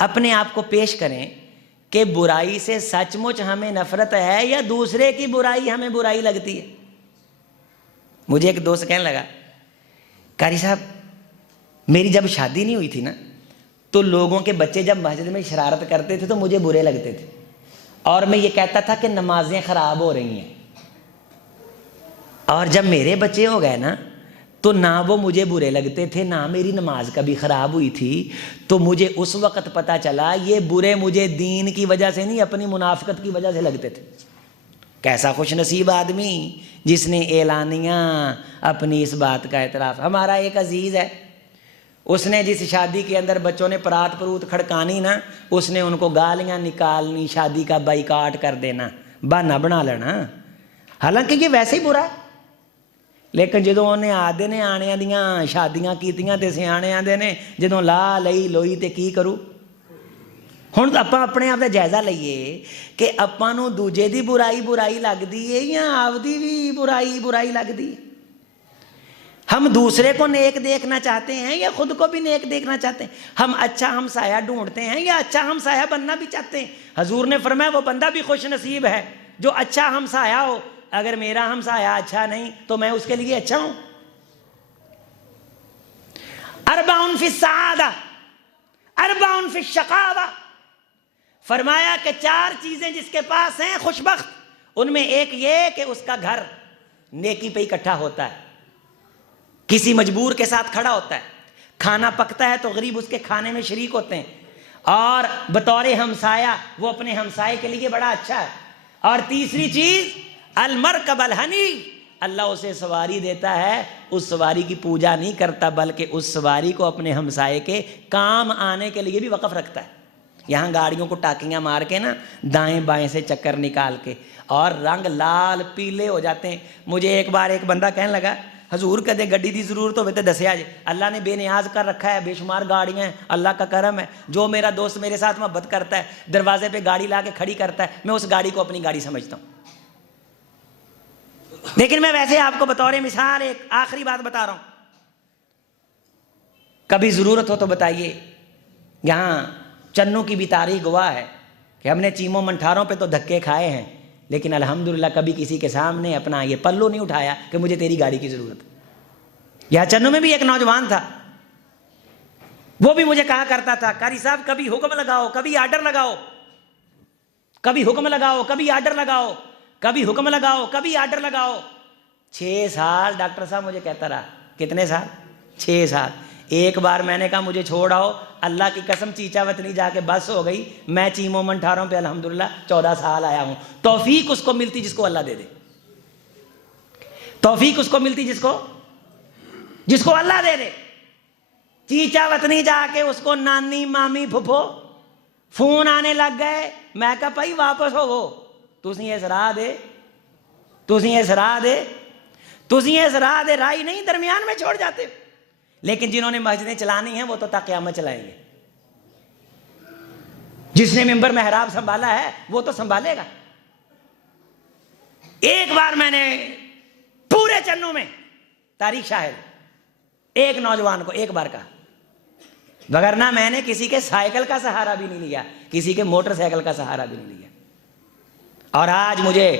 اپنے آپ کو پیش کریں کہ برائی سے سچ مچ ہمیں نفرت ہے یا دوسرے کی برائی ہمیں برائی لگتی ہے۔ مجھے ایک دوست کہنے لگا، قاری صاحب میری جب شادی نہیں ہوئی تھی نا تو لوگوں کے بچے جب مسجد میں شرارت کرتے تھے تو مجھے برے لگتے تھے، اور میں یہ کہتا تھا کہ نمازیں خراب ہو رہی ہیں، اور جب میرے بچے ہو گئے نا تو نہ وہ مجھے برے لگتے تھے نہ میری نماز کبھی خراب ہوئی تھی۔ تو مجھے اس وقت پتہ چلا یہ برے مجھے دین کی وجہ سے نہیں اپنی منافقت کی وجہ سے لگتے تھے۔ کیسا خوش نصیب آدمی جس نے اعلانیہ اپنی اس بات کا اعتراف۔ ہمارا ایک عزیز ہے، اس نے جس شادی کے اندر بچوں نے پرات پروت کھڑکانی نا، اس نے ان کو گالیاں نکالنی، شادی کا بائیکاٹ کر دینا، بہانہ بنا لینا، حالانکہ یہ ویسے ہی برا ہے۔ لیکن جدوں انہیں آدھے نے آنیاں دیاں شادیاں کیتیاں تے سیانے آدھے نے جدوں لا لئی لوئی تے کی کروں۔ ہن اپاں اپنے آپ دا جائزہ لئیے کہ اپاں نوں دوجے دی برائی برائی لگدی ہے یا آپدی بھی برائی برائی لگدی ہے۔ ہم دوسرے کو نیک دیکھنا چاہتے ہیں یا خود کو بھی نیک دیکھنا چاہتے ہیں؟ ہم اچھا ہمسایہ ڈھونڈتے ہیں یا اچھا ہمسایہ بننا بھی چاہتے ہیں؟ حضور نے فرمایا وہ بندہ بھی خوش نصیب ہے جو اچھا ہمسایہ ہو۔ اگر میرا ہمسایہ اچھا نہیں تو میں اس کے لیے اچھا ہوں۔ اربع فی السعادہ اربع فی الشقاوہ، فرمایا کہ 4 چیزیں جس کے پاس ہیں خوشبخت، ان میں ایک یہ کہ اس کا گھر نیکی پہ اکٹھا ہوتا ہے، کسی مجبور کے ساتھ کھڑا ہوتا ہے، کھانا پکتا ہے تو غریب اس کے کھانے میں شریک ہوتے ہیں، اور بطور ہمسایہ وہ اپنے ہمسائے کے لیے بڑا اچھا ہے۔ اور تیسری چیز المرکب الحنی، اللہ اسے سواری دیتا ہے، اس سواری کی پوجا نہیں کرتا بلکہ اس سواری کو اپنے ہمسائے کے کام آنے کے لیے بھی وقف رکھتا ہے۔ یہاں گاڑیوں کو ٹاکیاں مار کے نا دائیں بائیں سے چکر نکال کے اور رنگ لال پیلے ہو جاتے ہیں۔ مجھے ایک بار ایک بندہ کہنے لگا، حضور کدے گڈی دی ضرورت ہوئے تے دسیا جے، اللہ نے بے نیاز کر رکھا ہے، بے شمار گاڑیاں ہیں، اللہ کا کرم ہے، جو میرا دوست میرے ساتھ محبت کرتا ہے دروازے پہ گاڑی لا کے کھڑی کرتا ہے، میں اس گاڑی کو اپنی گاڑی سمجھتا ہوں۔ لیکن میں ویسے آپ کو بطور مثال ایک آخری بات بتا رہا ہوں، کبھی ضرورت ہو تو بتائیے۔ یہاں چنوں کی بھی تاریخ گواہ ہے کہ ہم نے چیموں منٹھاروں پہ تو دھکے کھائے ہیں، لیکن الحمدللہ کبھی کسی کے سامنے اپنا یہ پلو نہیں اٹھایا کہ مجھے تیری گاڑی کی ضرورت ہے۔ یہاں چنوں میں بھی ایک نوجوان تھا، وہ بھی مجھے کہا کرتا تھا، قاری صاحب کبھی حکم لگاؤ کبھی آرڈر لگاؤ، کبھی حکم لگاؤ کبھی آرڈر لگاؤ، کبھی حکم لگاؤ کبھی آرڈر لگاؤ۔ 6 سال ڈاکٹر صاحب مجھے کہتا رہا۔ کتنے سال؟ 6 سال۔ ایک بار میں نے کہا مجھے چھوڑ آؤ، اللہ کی قسم چیچا وطنی جا کے بس ہو گئی، میں چیموں منٹھاروں پہ الحمدللہ 14 سال آیا ہوں۔ توفیق اس کو ملتی جس کو اللہ دے دے، توفیق اس کو ملتی جس کو اللہ دے دے۔ چیچا وطنی جا کے اس کو نانی مامی پھپھو فون آنے لگ گئے، میں کہا بھائی واپس ہوو، تسی اس راہ دے رائی نہیں درمیان میں چھوڑ جاتے۔ لیکن جنہوں نے مسجدیں چلانی ہیں وہ تو تا قیامت چلائیں گے، جس نے ممبر محراب سنبھالا ہے وہ تو سنبھالے گا۔ ایک بار میں نے پورے چنوں میں تاریخ شاہد ایک نوجوان کو ایک بار کہا، وگرنہ میں نے کسی کے سائیکل کا سہارا بھی نہیں لیا، کسی کے موٹر سائیکل کا سہارا بھی نہیں لیا۔ اور آج مجھے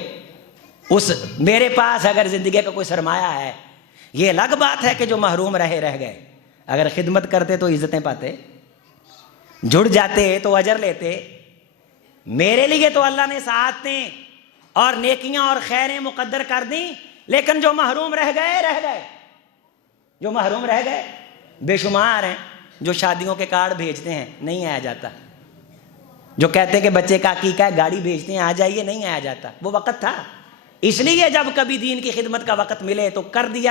میرے پاس اگر زندگی کا کوئی سرمایہ ہے، یہ الگ بات ہے کہ جو محروم رہ گئے، اگر خدمت کرتے تو عزتیں پاتے، جڑ جاتے تو اجر لیتے۔ میرے لیے تو اللہ نے سعادتیں اور نیکیاں اور خیریں مقدر کر دیں، لیکن جو محروم رہ گئے جو محروم رہ گئے بے شمار ہیں۔ جو شادیوں کے کارڈ بھیجتے ہیں نہیں آیا جاتا، جو کہتے ہیں کہ بچے کا عقیقہ ہے گاڑی بھیجتے ہیں آ جائیے، نہیں آیا جاتا۔ وہ وقت تھا، اس لیے جب کبھی دین کی خدمت کا وقت ملے تو کر دیا